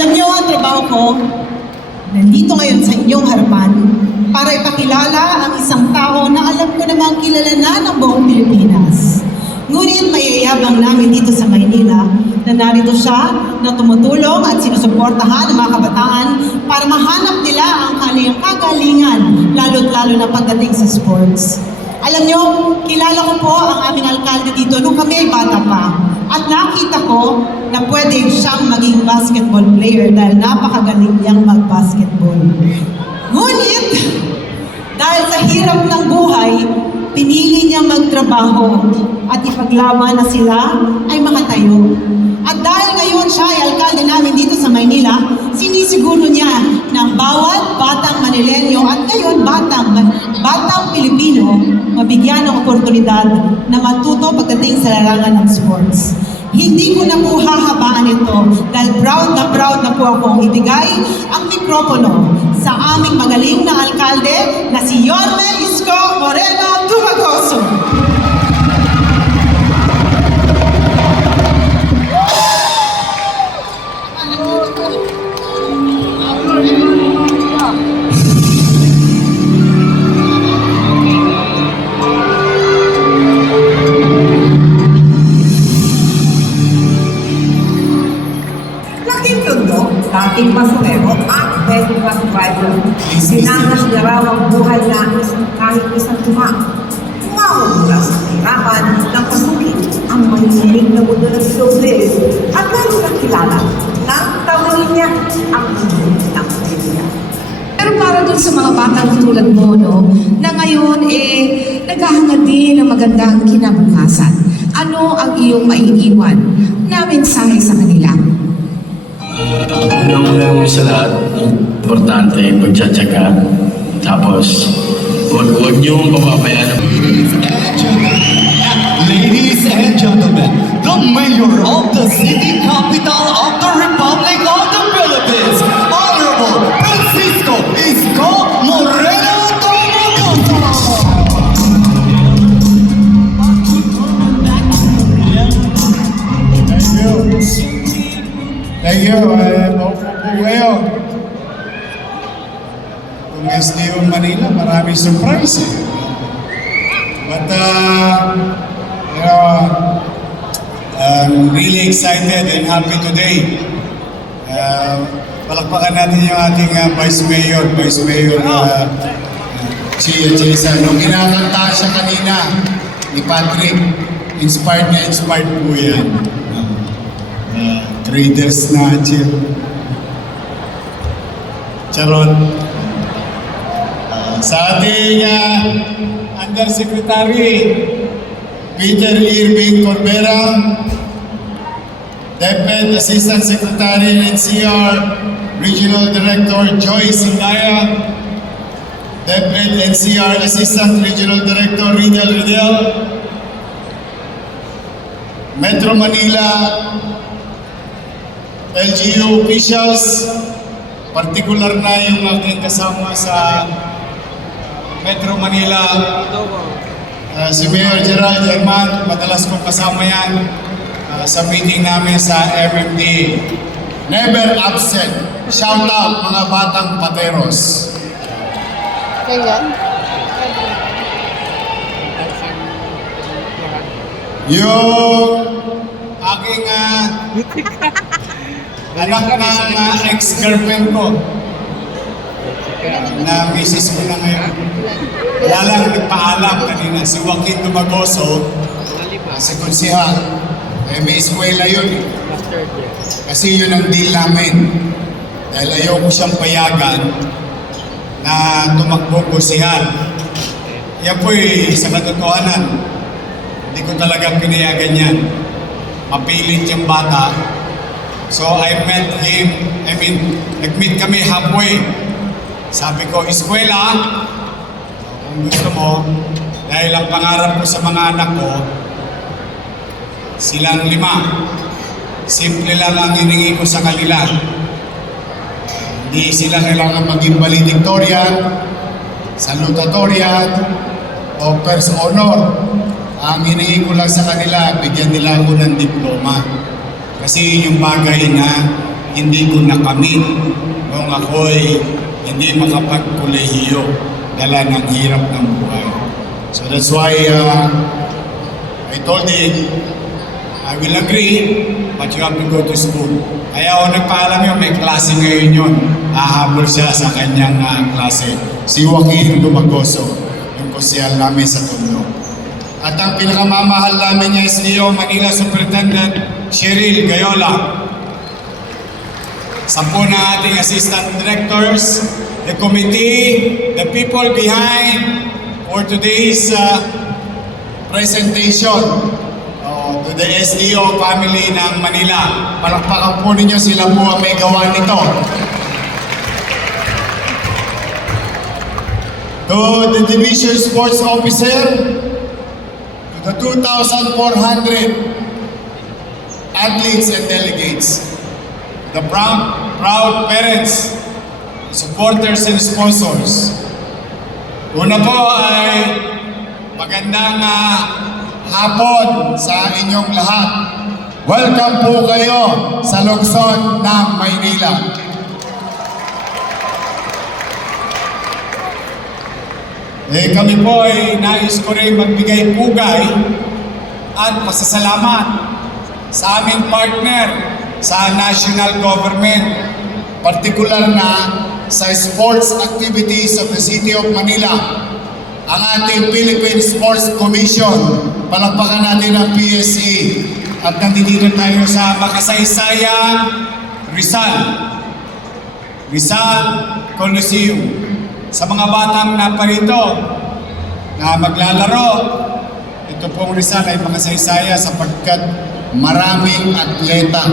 Alam niyo ang trabaho ko, nandito ngayon sa inyong harapan para ipakilala ang isang tao na alam ko namang kilala na ng buong Pilipinas. Ngunit mayayabang namin dito sa Maynila na narito siya na tumutulong at sinusuportahan ng mga kabataan para mahanap nila ang kanilang kagalingan, lalo't-lalo na pagdating sa sports. Alam niyo, kilala ko po ang aming alkalde dito nung kami ay bata pa. At nakita ko na pwede siyang maging basketball player dahil napakagaling niyang mag-basketball. Ngunit, dahil sa hirap ng buhay, pinili niya magtrabaho at ipaglaban na sila ay makatayo. At dahil ngayon siya ay alkalde namin dito sa Maynila, sinisiguro niya ng bawat batang Manileño at ngayon batang Pilipino mabigyan ng oportunidad na matuto pagdating sa larangan ng sports. Hindi ko na po hahabaan ito dahil proud na po akong ibigay ang mikropono sa aming magaling na alkalde na si Yorme Isko Moreno Tumagoso. Dating basurero at pwedeng bus driver. Sinanas niya raw ang buhay na kahit isang tumawag mula sa hirapan ng pasukin ang mahihilig na mundo ng showbiz at lalo na kilala ng tawanin niya ang mundo ng Pilipinas. Pero para dun sa mga batang tulad mo, no, na ngayon naghahangad din ng magandang kinabukasan, ano ang iyong maiiwan na mensahe sa kanila? Unang-unang sa lahat, importante, pagtsatsaga. Tapos, huwag niyong papabayaan. Ladies and gentlemen, the mayor of the city capital of the Republic of the Philippines, Honorable Francisco Isko Moreno Tumagoso. Thank you. Maupo po kayo. Kung SDO Manila, maraming surprise eh. But, you know, I'm really excited and happy today. Palakpakan natin yung ating Vice Mayor, si Jason. Nung kinakanta siya kanina ni Patrick, inspired po yan. Traders na chill. Charot. Sa ating Undersecretary Peter Irving Corbera, Deputy Assistant Secretary NCR Regional Director Joyce Singaya, Deputy NCR Assistant Regional Director Ridel, Metro Manila LGU officials, partikular na yung aking kasama sa Metro Manila, si Mayor Gerald German, madalas kong kasama yan sa meeting namin sa MMD. Never absent. Shout out mga batang pateros. Yung aking anak na ex-girlfriend ko na misis ko na ngayon. Wala lang nagpaalam kanina si Joaquin Tumagoso, si konsihal. May eskwela yun. Kasi yun ang deal namin. Dahil ayaw ko siyang payagan na tumakbo konsihal. Yan po'y sa katotohanan. Hindi ko talaga pinayagan yan. Mapilit yung bata. So I met him, nag-meet kami halfway. Sabi ko, eskwela, kung gusto mo, dahil ang pangarap ko sa mga anak ko, silang 5. Simple lang ang hiningi ko sa kanila. Hindi sila kailangan maging valedictorian, salutatorian, o first honor. Ang hiningi ko lang sa kanila, bigyan nila ako ng diploma. Kasi yung bagay na hindi ko nakamit nung ako'y hindi makapagkolehiyo dala ng hirap ng buhay. So that's why I told him, I will agree, but you have to go to school. Kaya ako nagpaalam yun, may klase ngayon yun. Hahabol siya sa kanyang klase. Si Joaquin Dumagoso, yung kusyal namin sa Tondo. At ang pinakamamahal namin niya SDO Manila Superintendent Cheryl Gayola. 10 na ating assistant directors, the committee, the people behind for today's presentation to the SDO family ng Manila. Palakpakan po ninyo, sila po ang may gawa nito. To the Division Sports Officer, to the 2,400 athletes and delegates, the proud parents, supporters and sponsors. Una po ay magandang hapon sa inyong lahat. Welcome po kayo sa lungsod ng Maynila. Kami po ay nais ko rin magbigay pugay at pasasalamat sa aming partner sa national government, partikular na sa sports activities of the City of Manila, ang ating Philippine Sports Commission. Palakpakan natin ang PSA. At nandito tayo sa makasaysayang Rizal Coliseum. Sa mga batang naparito na maglalaro, ito pong Rizal ay makasaysaya sapagkat maraming atleta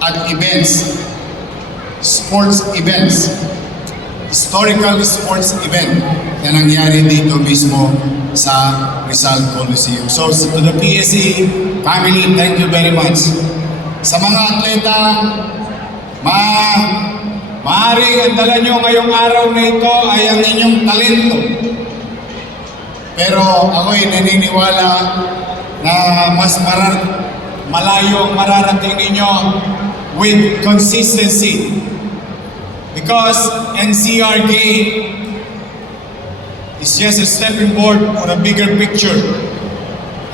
at events, sports events, historical sports event na nangyari dito mismo sa Rizal Coliseum. So to the PSA family, thank you very much. Sa mga atleta, maaaring ang dala nyo ngayong araw na ito ay ang inyong talento. Pero ako'y naniniwala na mas malayo ang mararating ninyo with consistency. Because NCR game is just a stepping board for a bigger picture.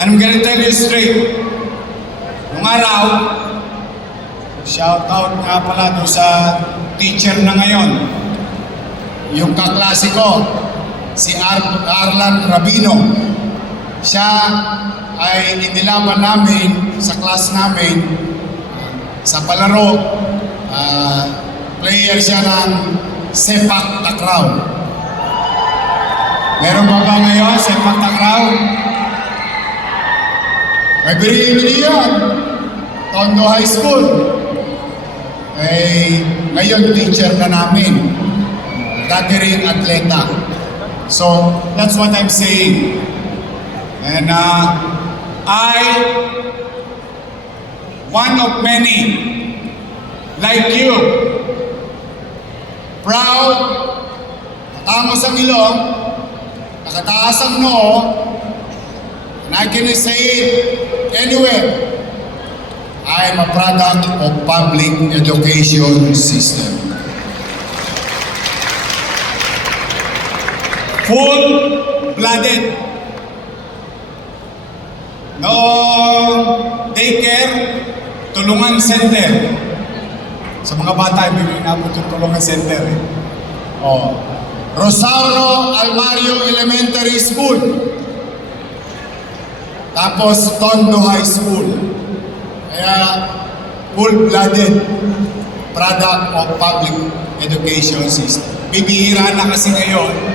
And I'm gonna tell you straight, nung araw, shout out nga pala doon sa teacher na ngayon, yung kaklase ko, si Arlan Rabino. Siya ay inilaban namin sa class namin sa palaro. Player siya ng sepak takraw. Meron ba ba ngayon sepak takraw? Every million. Tondo High School. Ngayon teacher na namin. Dati rin atleta. So, that's what I'm saying. And one of many, like you, proud, matangos ang ilong, nakataas ang noo, and I can say it anywhere. I am a product of public education system. Full-blooded. Noong daycare, tulungan center. Sa mga bata, hindi naabot yung tulungan center. Rosauro Almario Elementary School. Tapos Tondo High School. Kaya full-blooded product of public education system. Bibihira na kasi ngayon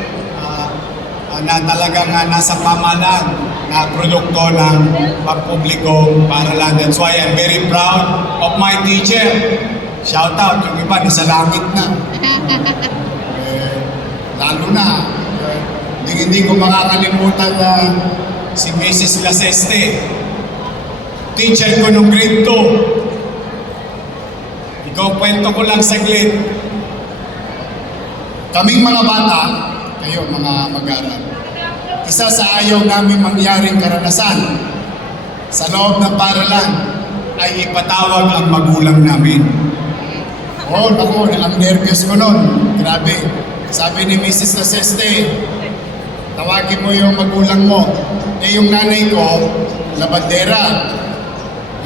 na talagang nasa pamahalaan na produkto ng pampubliko para lang. That's why I'm very proud of my teacher. Shout out, yung iba nasa langit na. Lalo na, hindi ko makakalimutan na si Mrs. Laseste. Teacher ko nung grade 2. Ikaw, kwento ko lang saglit. Kaming mga bata, kayo mga mag-aral, isa sa ayaw namin mangyaring karanasan sa loob ng paaralan ay ipatawag ang magulang namin. Oh, naku, ang nervyos ko nun. Grabe. Sabi ni Mrs. Naseste, tawagin mo yung magulang mo. Eh, yung nanay ko, labandera.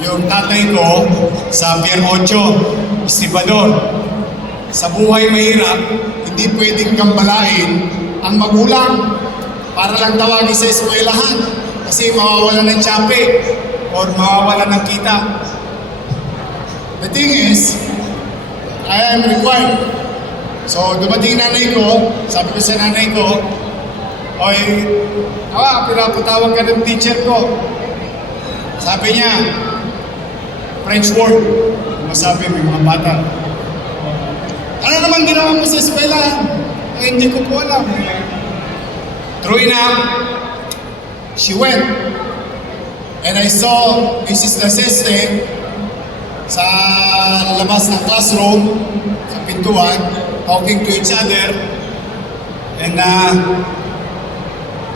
Yung tatay ko, sa Pier 8, istibador. Sa buhay mahirap, hindi pwedeng gambalain ang magulang para lang tawagin sa eskwelahan kasi mawawala ng tsape or mawawala ng kita. The thing is, I am required. So, dumating nanay ko, sabi ko sa nanay ko, oy, pinapatawag ka ng teacher ko. Sabi niya, French word. Masabi, may mga bata. Ano naman ginawa mo sa eskwela? Eh, hindi ko po alam. True enough, she went. And I saw Mrs. Naseste sa labas ng classroom, sa pintuan, talking to each other. And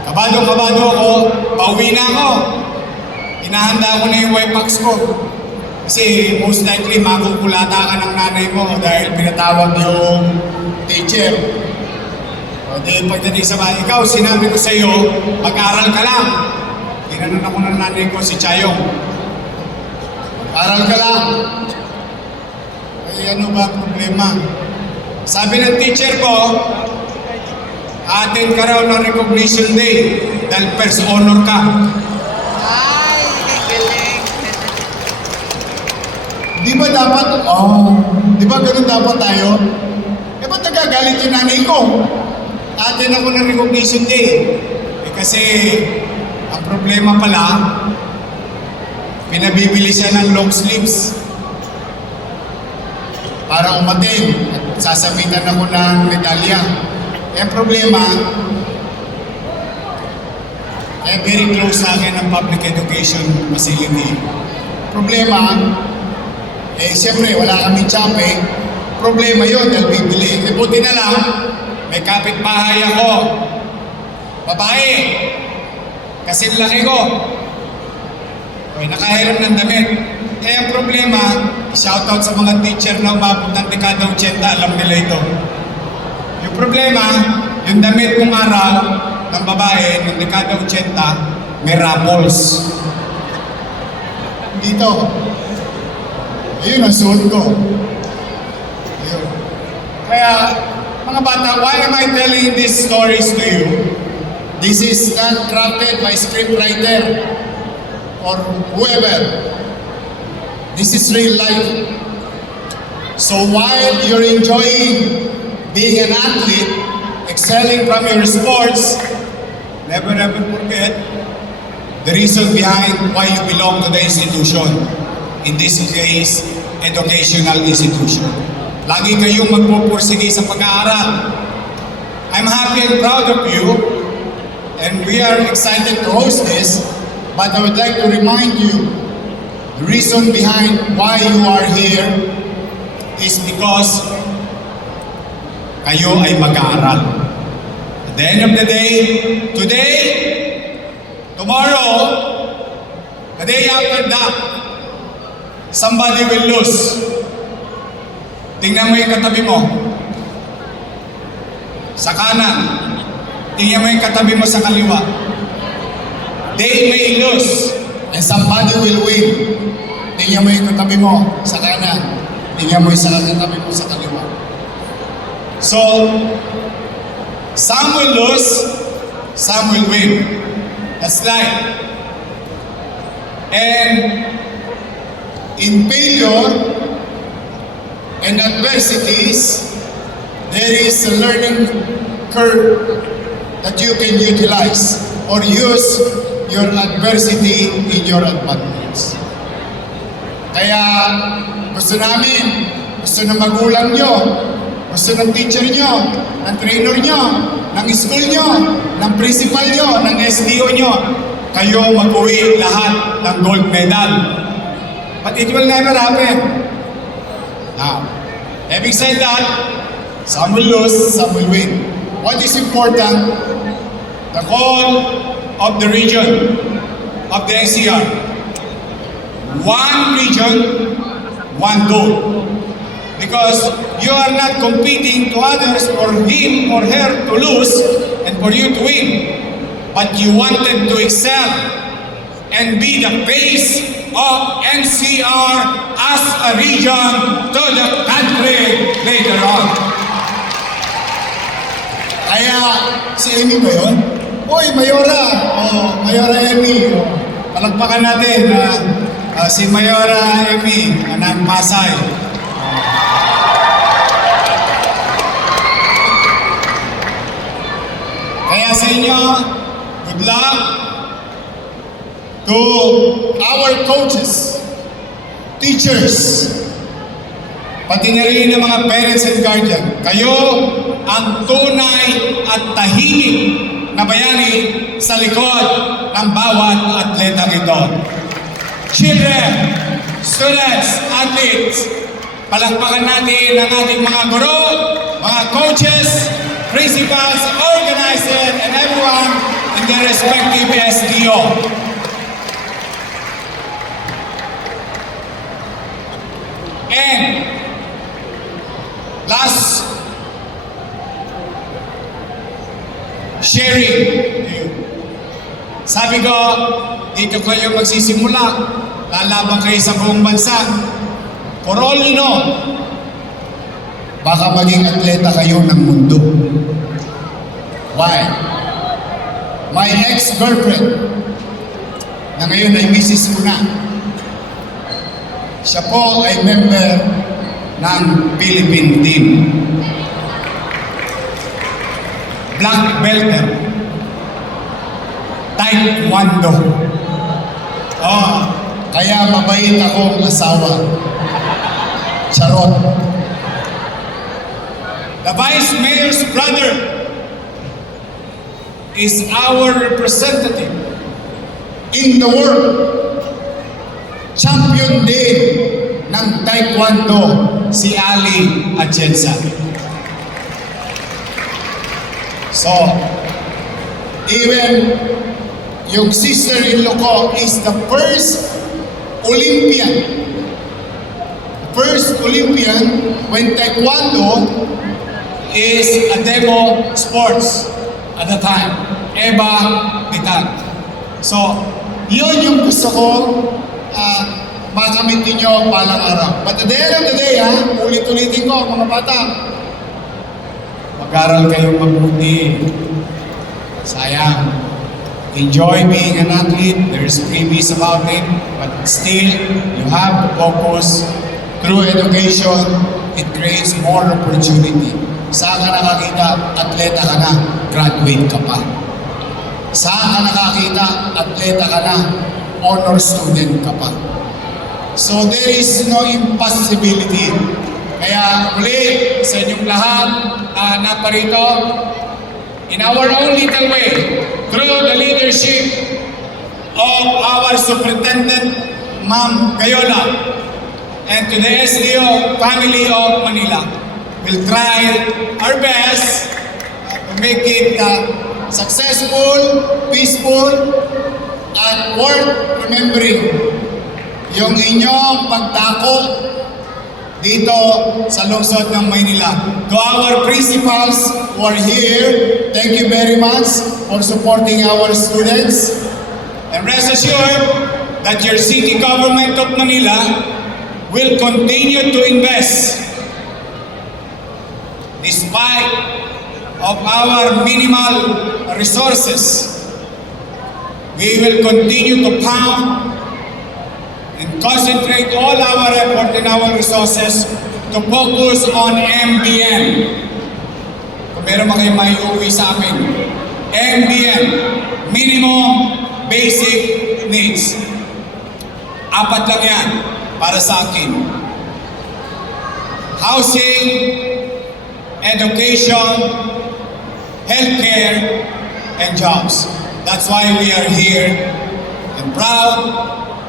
kabado-kabado ako, pauwi na ako. Hinahanda ko na yung wipex ko. Kasi most likely makukulata ka ng nanay mo dahil pinatawag yung teacher. O di pagdating sa bahay, ikaw, sinabi ko sa iyo, mag-aral ka lang. Tinanon ako ng nanay ko, si Chayong. Mag-aral ka lang. Ay, ano ba problema? Sabi ng teacher ko, attend ka raw ng recognition day dahil first honor ka. Di ba dapat, di ba ganun dapat tayo? Eh ba't nagagalit yung nanay ko? Atin ako ng recognition day. Eh kasi, ang problema pala, pinabibili siya ng long sleeves para umatin at sasamitan ako ng medalya. Eh ang problema, very close sa akin ang public education facility. Problema, siyempre, wala kami tsape. Problema yun, dahil bibili. Eh, buti na lang, may kapitbahay ako. Babae. Kasi laki ko. Nakahiram ng damit. Eh, ang problema, shoutout sa mga teacher na umabot ng dekada 80, alam nila ito. Yung problema, yung damit kong araw ng babae, ng dekada 80, may raffles. Dito. Ayun ang suot ko. Ayun. Kaya, mga bata, why am I telling these stories to you? This is not crafted by scriptwriter or whoever. This is real life. So while you're enjoying being an athlete, excelling from your sports, never ever forget the reason behind why you belong to the institution. In this case, educational institution. Lagi kayong magpupursige sa pag-aaral. I'm happy and proud of you, and we are excited to host this, but I would like to remind you, the reason behind why you are here is because kayo ay mag-aaral. At the end of the day, today, tomorrow, the day after that, somebody will lose. Tingnan mo yung katabi mo. Sa kanan. Tingnan mo yung katabi mo sa kaliwa. They may lose and somebody will win. Tingnan mo yung katabi mo sa kanan. Tingnan mo yung katabi mo sa kaliwa. So, some will lose, some will win. That's life. And in failure and adversities, there is a learning curve that you can utilize or use your adversity in your advantage. Kaya gusto namin, gusto ng magulang nyo, gusto ng teacher nyo, ng trainer nyo, ng school nyo, ng principal nyo, ng SDO nyo, kayo mag-uwi lahat ng gold medal. But it will never happen. Now, having said that, some will lose, some will win. What is important? The call of the region, of the NCR. one region, one goal. Because you are not competing to others for him or her to lose and for you to win. But you wanted to excel and be the face of NCR as a region to the country later on. Kaya si Amy ba yun? Uy, Mayora! Mayora Amy. Palagpakan natin si Mayora Amy ng Pasay. Kaya sa inyo, good luck to our coaches, teachers, pati na rin ng mga parents and guardian. Kayo ang tunay at tahimik na bayani sa likod ng bawat atletang ito. Children, students, athletes, palakpakan natin ang ating mga guro, mga coaches, principals, organizers, and everyone in their respective SDO. And last sharing. Sabi ko, dito kayo magsisimula. Lalaban kayo sa buong bansa. For all you know, baka maging atleta kayo ng mundo. Why? My ex-girlfriend, na ngayon ay misis ko na, siya po ay member ng Philippine team. Black belter. Taekwondo. Kaya mabait akong asawa. Charot. The Vice Mayor's brother is our representative in the world. Champion din ng Taekwondo si Ali Atienza. So, even yung sister-in-law ko is the first Olympian. First Olympian when Taekwondo is a demo sports at the time. Eva Bitan. So, yun yung gusto ko makamit ninyo palang araw. But at the end of the day, ulit-ulitin ko, mga bata, mag-aral kayong mabuti. Sayang. Enjoy being an athlete. There's freebies about it. But still, you have to focus. Through education, it creates more opportunity. Saan ka nakakita, atleta ka na, graduate ka pa. Saan ka nakakita, atleta ka na, honor student ka pa. So there is no impossibility. Kaya muli sa inyong lahat na parito, in our own little way, through the leadership of our Superintendent, Ma'am Gayola, and to the SDO family of Manila, we'll try our best to make it successful, peaceful, and worth remembering yung inyong pagtako dito sa lungsod ng Maynila. To our principals who are here, thank you very much for supporting our students. And rest assured that your city government of Manila will continue to invest despite of our minimal resources. We will continue to pound and concentrate all our effort and our resources to focus on MBN. Kung meron mga kayo may uwi sa amin, MBN, Minimum Basic Needs. 4 lang yan para sa akin. Housing, education, healthcare, and jobs. That's why we are here and proud,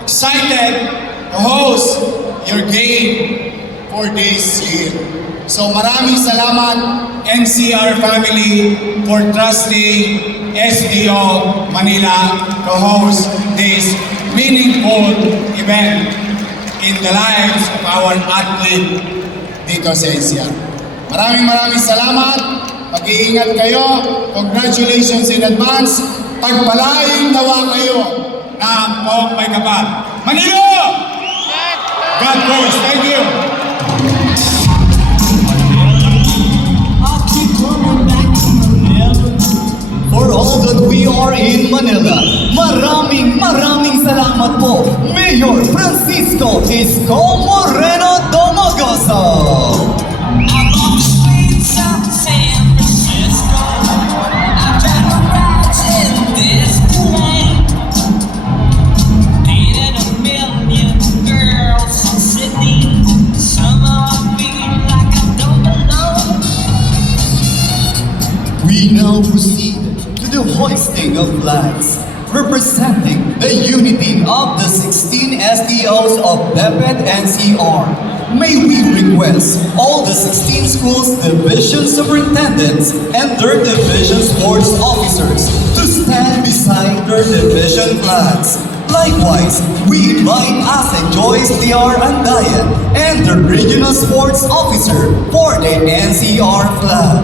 excited to host your game for this year. So maraming salamat NCR family for trusting SDO Manila to host this meaningful event in the lives of our athlete dito sa NCR. Maraming salamat. Mag-iingat kayo. Congratulations in advance. Pagpalain nawa kayo na po may kapal. Manilo! God bless. Thank you. For all that we are in Manila, maraming salamat po, Mayor Francisco Isko Moreno Domagoso. I'm on the streets of San Francisco. I've got a ride in this plane. Dated a million girls from Sydney. Somehow I feel like I don't belong. We now proceed to the hoisting of flags, representing the unity of the 16 SDOs of DepEd NCR. May we request all the 16 schools division superintendents and their division sports officers to stand beside their division flags. Likewise, we invite Ase Joyce DR Andayan and the regional sports officer for the NCR flag.